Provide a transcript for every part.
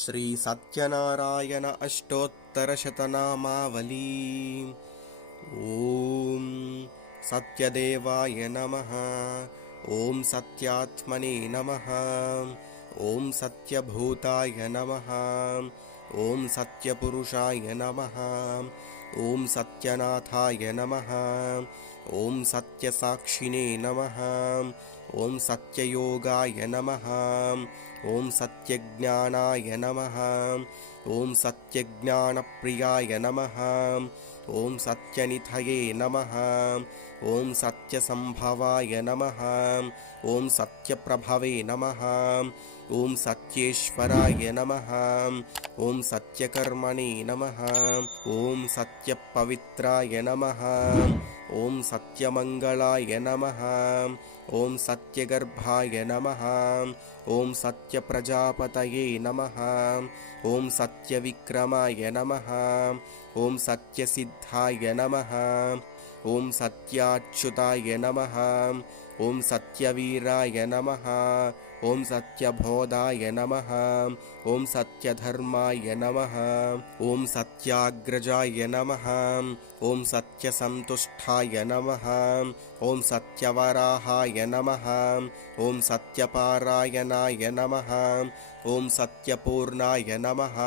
श्री सत्यनारायण अष्टोत्तरशतनामावली। ओम सत्यदेवाय नमः। ओम सत्यात्मने नमः। ओम सत्यभूताय नमः। ओम सत्यपुरुषाय नमः। ओम सत्यनाथाय नमः। ओम सत्यसाक्षिणे नमः। ओम सत्ययोगाय नमः। ओम सत्यज्ञानाय नमः। ओम सत्यज्ञानप्रियाय नमः। ओम सत्यनिधये नमः। ओम सत्यसंभवाय नमः। ओम सत्यप्रभवे नमः। ओम सत्येश्वराय नमः। ओम सत्यकर्मणे नमः। ओम सत्यपवित्राय नमः। ओम सत्यमंगलाय नमः। ओम सत्यगर्भाय नमः। ओम सत्यप्रजापतये नमः। ओम सत्यविक्रमाय नमः। ओम सत्यसिद्धाय नमः। ओम सत्याच्युताय नमः। ओम सत्यवीराय नमः। ओम सत्यबोधाय नमः। ओम सत्यधर्माय नमः। ओम सत्याग्रजाय नमः। ओम सत्यसंतुष्टाय नमः। ओम सत्यवराहाय नमः। ओम सत्यपारायणाय नमः। ओम सत्यपूर्णाय नमः।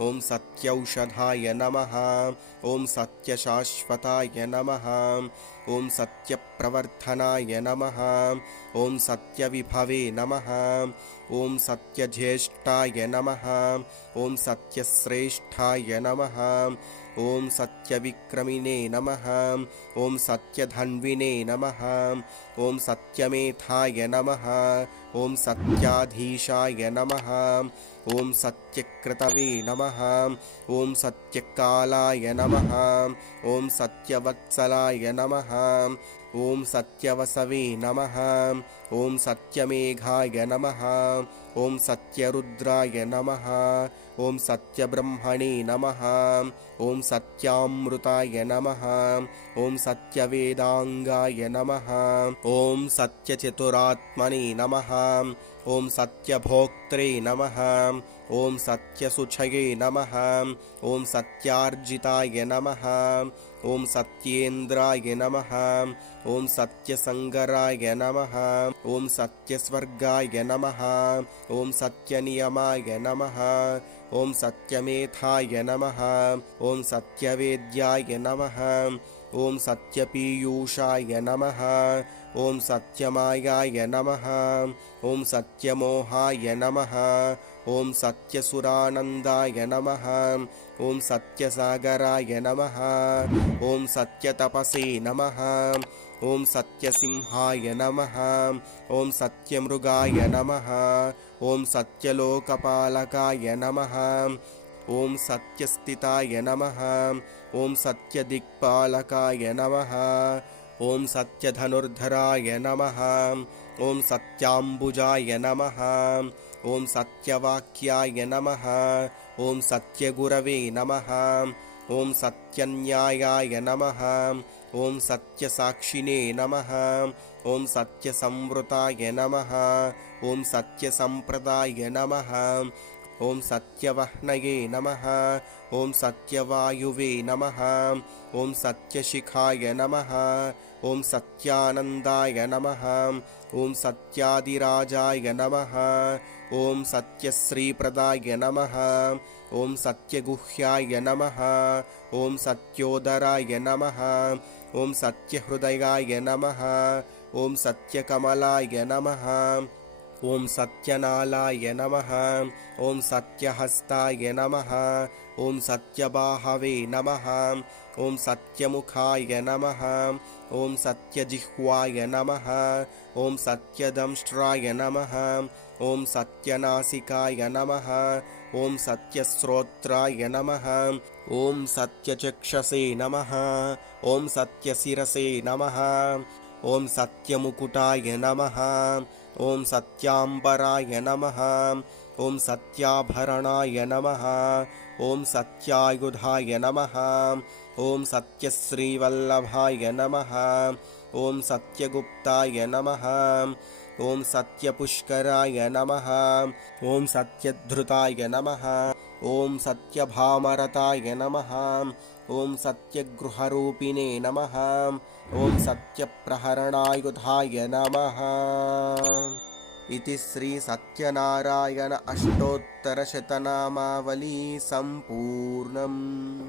ओम सत्यौषधाय नमः। ओम सत्यशाश्वताय नमः। ओम सत्यप्रवर्धनाय नमः। ओम सत्यविभवे नमः। ओम सत्यज्येष्ठाय नमः। ओम सत्यश्रेष्ठाय नमः। ओम सत्यविक्रमिणे नमः। ओम सत्यधन्विने नमः। ओम सत्यमेधाय नमः। ओम सत्याधीशाय नमः। ओम सत्यक्रतवे नमः। ओम सत्यकालाय नमः। ओम सत्यवत्सलाय नमः। ओम सत्यवसवे नमः। ओम सत्यमेघाय नमः। ओम सत्यरुद्राय नमः। ओम सत्यब्रह्मणे नमः। ओम सत्यामृताय नमः। ओम सत्यवेदांगाय नमः। ओम सत्यचतुरात्मने नमः। ओम सत्यभोक्त्रे नमः। ओम सत्यसुचये नमः। ओम सत्यार्जिताय नमः। ओम सत्येन्द्राय नमः। ओम सत्यसंगराय नमः। ओम सत्यस्वर्गाय नमः। ओम सत्यनियमाय नमः। ओम सत्यमेधाय नमः। ओम सत्यवेद्याय नमः। ओम सत्यपीयूषाय नमः। ओम सत्यमायाय नमः। ओम सत्यमोहाय नमः। ओम सत्यसुरानन्दाय नमः। ओम सत्यसागराय नमः। ओम सत्यतपसे नमः। ओम सत्यसिंहाय नमः। ओम सत्यमृगाय नमः। ओम सत्यलोकपालकाय नमः। ओम सत्यस्थिताय नमः। ओम सत्यदिक्पालकाय नमः। ओम सत्यधनुर्धराय नमः। ओम सत्याम्बुजाय नमः। ओम सत्यवाक्याय नमः। ओम सत्यगुरवे नमः। ओम सत्यन्यायाय नमः। ओम सत्यसाक्षिणे नमः। ओम सत्यसंवृताय नमः। ओम सत्यसंप्रदाय नमः। ओम सत्यवह्नये नमः। ओम सत्यवायुवे नमः। ओम सत्यशिखाय नमः। ओम सत्यानन्दाय नमः। ओम सत्यादिराजाय नमः। ओम सत्यश्रीप्रदाय नमः। ओम सत्यगुह्याय नमः। ओम सत्योदराय नमः। ओम सत्यहृदयाय नमः। ओम सत्यकमलाय नमः। ओम सत्यनालाय नमः। ओम सत्यहस्ताय नमः। ओम सत्यबाहवे नमः। ओम सत्यमुखाय नमः। ओम सत्यजिह्वाय नमः। ओम सत्यदंष्ट्राय नमः। ओम सत्यनासिकाय नमः। ओम सत्यश्रोत्राय नमः। ओम सत्यचक्षसे नमः। ओम सत्यशिरसे नमः। ओम सत्यमुकुटाय नमः। ओम सत्याम्बराय नमः। ओम सत्याभरणाय नमः। ओम सत्यायुधाय नमः। ओम सत्यश्रीवल्लभाय नमः। ॐ सत्यगुप्ताय नमः। ॐ सत्यपुष्कराय नमः। ॐ सत्यधृताय नमः। ॐ सत्यभामरताय नमः। ॐ सत्यगृहरूपिणे नमः। ॐ सत्यप्रहरणायुधाय नमः। इति श्री सत्यनारायण अष्टोत्तरशतनामावली सम्पूर्णम्।